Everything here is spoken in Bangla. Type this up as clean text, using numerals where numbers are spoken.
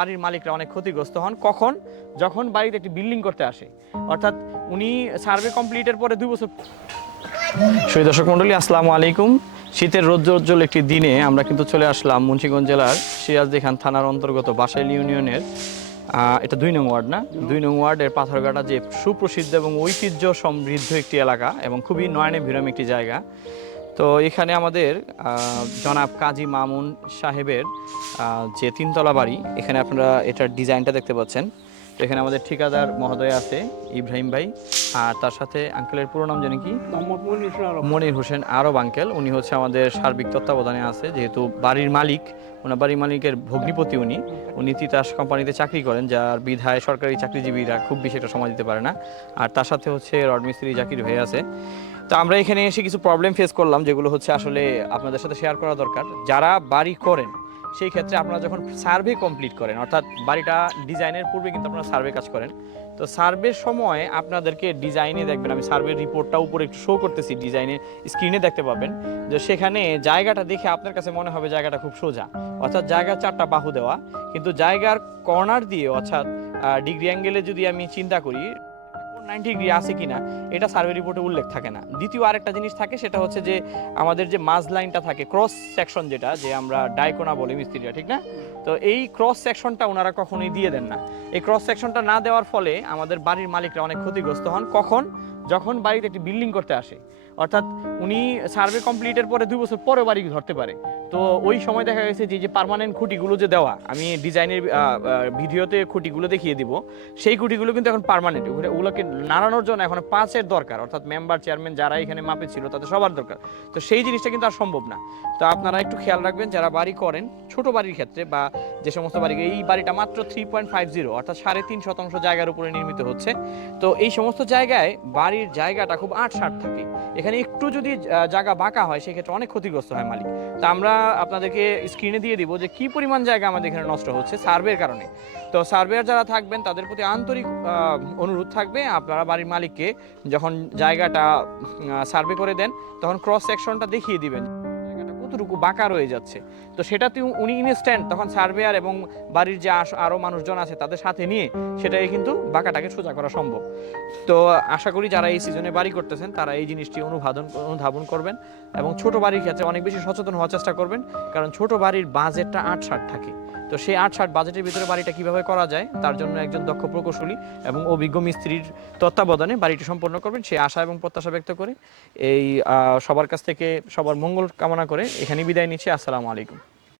বাড়ির মালিকরা অনেক ক্ষতিগ্রস্ত হন কখন, যখন বাড়িতে একটি বিল্ডিং করতে আসে, অর্থাৎ উনি সার্ভে কমপ্লিটের পরে 2 বছর। সুপ্রিয় দর্শক মণ্ডলী, আসসালামু আলাইকুম। শীতের রৌদ্রোজ্জ্বল একটি দিনে আমরা কিন্তু চলে আসলাম মুন্সিগঞ্জ জেলার সিরাজদিখান খান থানার অন্তর্গত বাসাইল ইউনিয়নের এটা 2 নং ওয়ার্ড না, 2 নং ওয়ার্ডের পাথরঘাটা, যে সুপ্রসিদ্ধ এবং ঐতিহ্য সমৃদ্ধ একটি এলাকা এবং খুবই নয়নে ভিরাম একটি জায়গা। তো এখানে আমাদের জনাব কাজী মামুন সাহেবের যে 3তলা বাড়ি, এখানে আপনারা এটার ডিজাইনটা দেখতে পাচ্ছেন। তো এখানে আমাদের ঠিকাদার মহোদয় আছে ইব্রাহিম ভাই, আর তার সাথে আঙ্কেলের পুরো নাম জানি কি, মনির হোসেন আরব আঙ্কেল। উনি হচ্ছে আমাদের সার্বিক তত্ত্বাবধানে আছে, যেহেতু বাড়ির মালিক, ওনার বাড়ির মালিকের ভগ্নিপতি উনি তিতাস কোম্পানিতে চাকরি করেন, যার বিধায় সরকারি চাকরিজীবীরা খুব বেশি একটা সময় দিতে পারে না। আর তার সাথে হচ্ছে রড মিস্ত্রি জাকির হয়ে আছে। তো আমরা এখানে এসে কিছু প্রবলেম ফেস করলাম, যেগুলো হচ্ছে আসলে আপনাদের সাথে শেয়ার করা দরকার। যারা বাড়ি করেন সেই ক্ষেত্রে আপনারা যখন সার্ভে কমপ্লিট করেন, অর্থাৎ বাড়িটা ডিজাইনের পূর্বে কিন্তু আপনারা সার্ভে কাজ করেন, তো সার্ভের সময় আপনাদেরকে ডিজাইনে দেখবেন, আমি সার্ভের রিপোর্টটা উপরে একটু শো করতেছি, ডিজাইনে স্ক্রিনে দেখতে পাবেন যে সেখানে জায়গাটা দেখে আপনার কাছে মনে হবে জায়গাটা খুব সোজা, অর্থাৎ জায়গার 4টা বাহু দেওয়া, কিন্তু জায়গার কর্নার দিয়ে, অর্থাৎ ডিগ্রি অ্যাঙ্গেলে যদি আমি চিন্তা করি 90 ডিগ্রি আছে কিনা, এটা সার্ভে রিপোর্টে উল্লেখ থাকে না। দ্বিতীয় আরেকটা জিনিস থাকে, সেটা হচ্ছে যে আমাদের যে মাঝ লাইনটা থাকে, ক্রস সেকশন, যেটা যে আমরা ডাইকোনা বলি মিস্ত্রিরা, ঠিক না? তো এই ক্রস সেকশনটা ওনারা কখনোই দিয়ে দেন না। এই ক্রস সেকশনটা না দেওয়ার ফলে আমাদের বাড়ির মালিকরা অনেক ক্ষতিগ্রস্ত হন কখন, যখন বাড়িতে একটি বিল্ডিং করতে আসে, অর্থাৎ উনি সার্ভে কমপ্লিটের পরে 2 বছর পরে বাড়ি ধরতে পারে। তো ওই সময় দেখা গেছে যে পার্মানেন্ট খুঁটিগুলো যে দেওয়া, আমি ডিজাইনের ভিডিওতে খুঁটিগুলো দেখিয়ে দিব, সেই খুঁটিগুলো কিন্তু এখন পার্মানেন্ট, ওগুলোকে নাড়ানোর জন্য এখন 5-এর দরকার, অর্থাৎ মেম্বার চেয়ারম্যান যারা এখানে মাপে ছিল তাদের সবার দরকার। তো সেই জিনিসটা কিন্তু আর সম্ভব না। তো আপনারা একটু খেয়াল রাখবেন যারা বাড়ি করেন, ছোট বাড়ির ক্ষেত্রে বা যে সমস্ত বাড়ি, এই বাড়িটা মাত্র 3.50, অর্থাৎ 3.5% জায়গার উপরে নির্মিত হচ্ছে। তো এই সমস্ত জায়গায় বাড়ির জায়গাটা খুব আঁটসাঁট থাকে, এখানে একটু যদি জায়গা বাঁকা হয় সেক্ষেত্রে অনেক ক্ষতিগ্রস্ত হয় মালিক। তা আমরা আপনাদেরকে স্ক্রিনে দিয়ে দিব যে কি পরিমাণ জায়গা আমাদের এখানে নষ্ট হচ্ছে সার্ভের কারণে। তো সার্ভেয়ার যারা থাকবেন তাদের প্রতি আন্তরিক অনুরোধ থাকবে, আপনারা বাড়ির মালিককে যখন জায়গাটা সার্ভে করে দেন তখন ক্রস সেকশনটা দেখিয়ে দিবেন জায়গাটা কতটুকু বাঁকা রয়ে যাচ্ছে। তো সেটাতে উনি ইনস্ট্যান্ট তখন সার্ভেয়ার এবং বাড়ির যে আরও মানুষজন আছে তাদের সাথে নিয়ে সেটাই কিন্তু বাঁকাটাকে সোজা করা সম্ভব। তো আশা করি যারা এই সিজনে বাড়ি করতেছেন তারা এই জিনিসটি অনুধাবন করবেন এবং ছোট বাড়ির ক্ষেত্রে অনেক বেশি সচেতন হওয়ার চেষ্টা করবেন, কারণ ছোট বাড়ির বাজেটটা 8-60 থাকে। তো সেই 8-60 বাজেটের ভিতরে বাড়িটা কিভাবে করা যায় তার জন্য একজন দক্ষ প্রকৌশলী এবং অভিজ্ঞ মিস্ত্রির তত্ত্বাবধানে বাড়িটি সম্পন্ন করবেন, সেই আশা এবং প্রত্যাশা ব্যক্ত করে এই সবার কাছ থেকে সবার মঙ্গল কামনা করে এখানেই বিদায় নিচ্ছি। আসসালামু আলাইকুম।